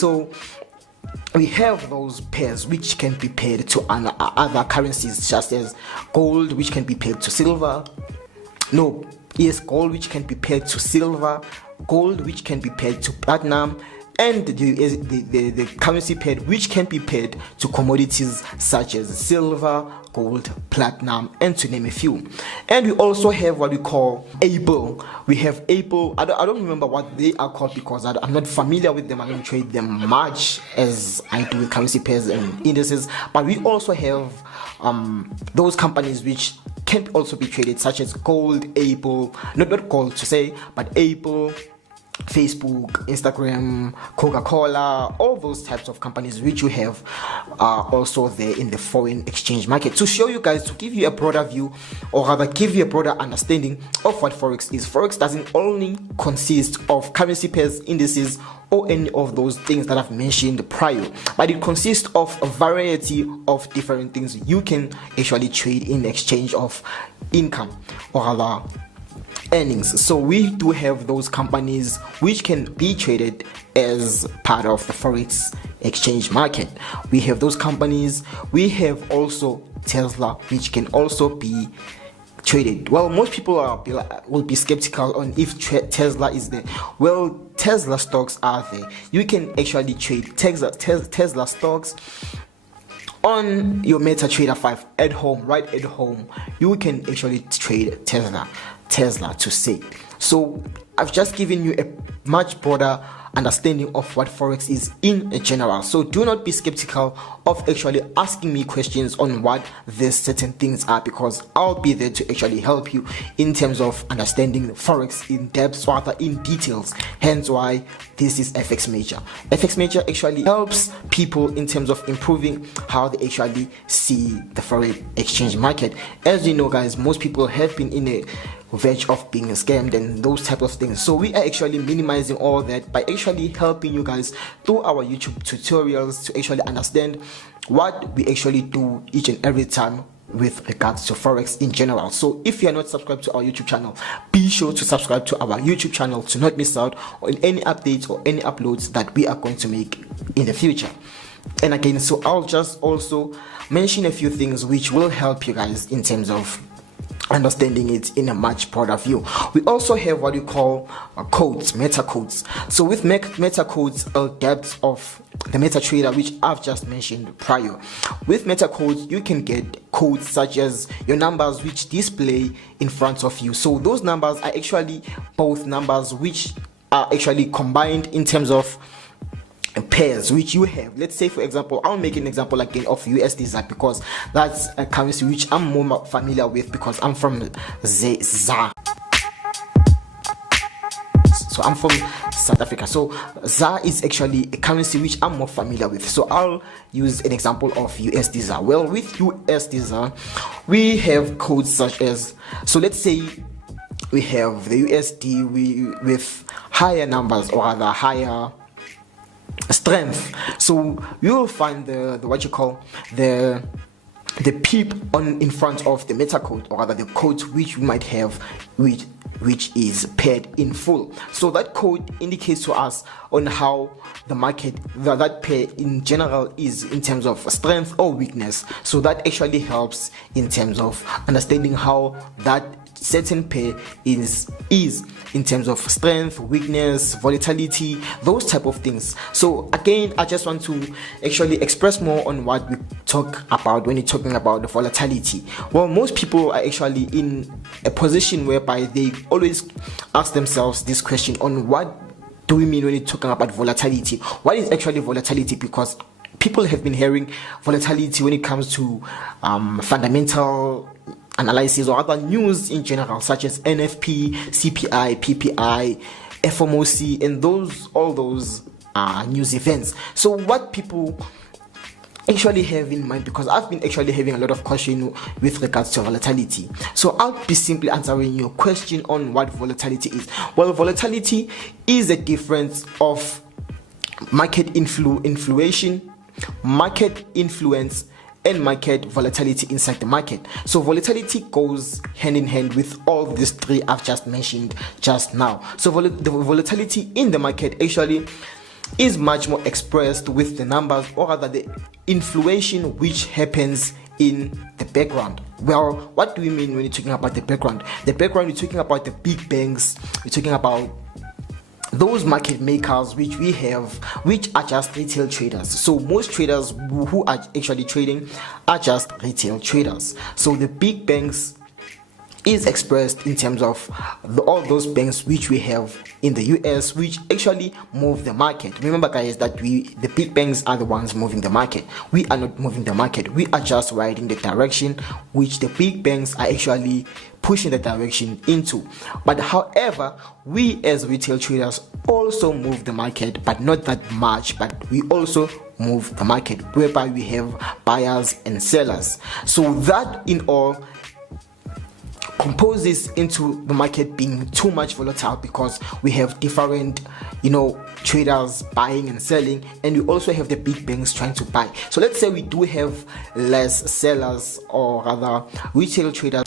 so we have those pairs which can be paid to other currencies, such as gold, which can be paid to silver. Gold which can be paid to silver, gold which can be paid to platinum, and the currency paired which can be paid to commodities such as silver, gold, platinum, and to name a few. And we also have what we call able. We have able. I don't remember what they are called because I'm not familiar with them. I don't trade them much as I do with currency pairs and indices. But we also have those companies which can also be traded, such as gold, able, not gold to say, but able, Facebook, Instagram, Coca-Cola, all those types of companies which you have are also there in the foreign exchange market. To show you guys, to give you a broader view, or rather give you a broader understanding of what Forex is. Forex doesn't only consist of currency pairs, indices, or any of those things that I've mentioned prior, but it consists of a variety of different things you can actually trade in exchange of income, or rather earnings. So we do have those companies which can be traded as part of the Forex exchange market. We have those companies. We have also Tesla, which can also be traded. Well, most people will be skeptical on if Tesla is there. Well, Tesla stocks are there. You can actually trade Tesla stocks on your MetaTrader 5 at home, right at home. You can actually trade Tesla to say. So I've just given you a much broader understanding of what Forex is in general. So do not be skeptical of actually asking me questions on what these certain things are, because I'll be there to actually help you in terms of understanding Forex in depth, rather in details. Hence why this is FX Major. FX Major actually helps people in terms of improving how they actually see the foreign exchange market. As you know, guys, most people have been in a verge of being scammed and those type of things. So we are actually minimizing all that by actually helping you guys through our YouTube tutorials to actually understand what we actually do each and every time with regards to Forex in general. So if you are not subscribed to our YouTube channel, be sure to subscribe to our YouTube channel to not miss out on any updates or any uploads that we are going to make in the future. And again, so I'll just also mention a few things which will help you guys in terms of understanding it in a much broader view. We also have what we call codes, meta codes. So with meta codes, depth of the MetaTrader, which I've just mentioned prior. With meta codes, you can get codes such as your numbers which display in front of you. So those numbers are actually both numbers which are actually combined in terms of pairs which you have. Let's say, for example, I'll make an example again of USD because that's a currency which I'm more familiar with because I'm from ZA. So I'm from South Africa. So ZA is actually a currency which I'm more familiar with. So I'll use an example of USD ZA. Well, with USD ZA, we have codes such as, so let's say we have the USD with higher numbers, or rather higher strength. So you will find the what you call the peep on in front of the meta code, or rather the code which you might have which is paired in full. So that code indicates to us on how the market, that pair in general is in terms of strength or weakness. So that actually helps in terms of understanding how that certain pair is in terms of strength, weakness, volatility, those type of things. So again, I just want to actually express more on what we talk about when you're talking about the volatility. Well, most people are actually in a position whereby they always ask themselves this question on what do we mean when you're talking about volatility? What is actually volatility? Because people have been hearing volatility when it comes to fundamental analysis or other news in general, such as NFP, CPI, PPI, FOMC, and all those news events. So what people actually have in mind, because I've been actually having a lot of question with regards to volatility. So I'll be simply answering your question on what volatility is. Well, volatility is a difference of market influence, market influence, and market volatility inside the market. So volatility goes hand in hand with all these three I've just mentioned just now. So the volatility in the market actually is much more expressed with the numbers, or rather the influation which happens in the background. Well, what do we mean when you're talking about the background? The background, you're talking about the big banks, you're talking about those market makers which we have, which are just retail traders. So most traders who are actually trading are just retail traders. So the big banks is expressed in terms of all those banks which we have in the US, which actually move the market. Remember, guys, that the big banks are the ones moving the market. We are not moving the market. We are just riding the direction which the big banks are actually pushing the direction into. But however, we as retail traders also move the market, but not that much. But we also move the market, whereby we have buyers and sellers. So that in all composes into the market being too much volatile, because we have different traders buying and selling, and we also have the big banks trying to buy. So let's say we do have less sellers, or rather retail traders